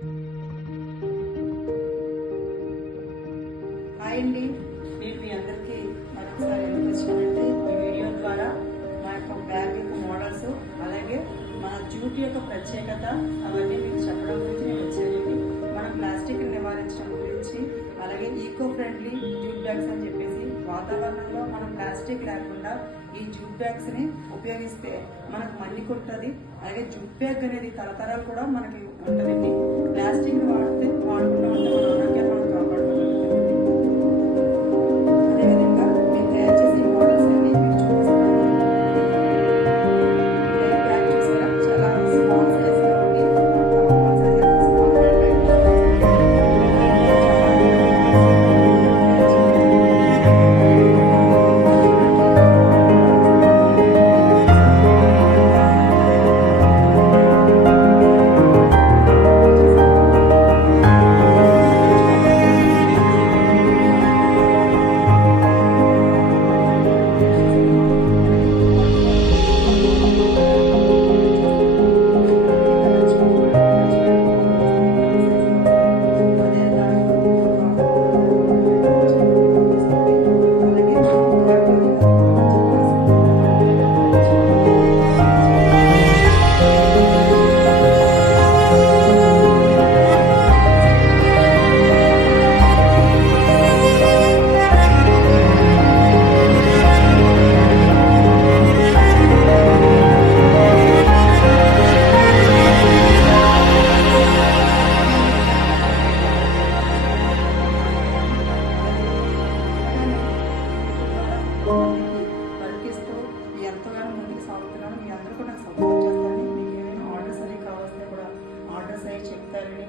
Hi అండి, నేను మీ అందరికీ మరొకసారి ఎందుకు వచ్చానంటే ఈ వీడియో ద్వారా మా యొక్క బ్యాగ్ యొక్క మోడల్స్, అలాగే మన జూట్ యొక్క ప్రత్యేకత అవన్నీ మీకు చెప్పడం గురించి నేను వచ్చానండి. మనం ప్లాస్టిక్ నివారించడం గురించి, అలాగే ఈకో ఫ్రెండ్లీ జూట్ బ్యాగ్స్ అని చెప్పేసి వాతావరణంలో మనం ప్లాస్టిక్ లేకుండా ఈ జూట్ బ్యాగ్స్ని ఉపయోగిస్తే మనకు మన్నిక ఉంటుంది. అలాగే జూట్ బ్యాగ్ అనేది తరతరాలు కూడా మనకి ఉంటుందండి. ప్లాస్టిక్ వాడకుండా ఉంటే మన ఆరోగ్యాన్ని మనం కాపాడుకోగలుగుతాం. అదేవిధంగా మేము తయారు చేసే మోడల్స్ అన్ని మీకు చూపిస్తాను. బ్యాగ్ చూసారా, చాలా స్మాల్ సైజ్గా ఉంది. స్మాల్ హ్యాండ్ వర్కిస్తూ ఎంతగానో ముందుకు సాగుతున్నాను. మీ అందరూ కూడా నాకు సపోర్ట్ చేస్తారని, మీకు ఏమైనా ఆర్డర్స్ అవి కావాల్సిన కూడా ఆర్డర్స్ అవి చెప్తారని,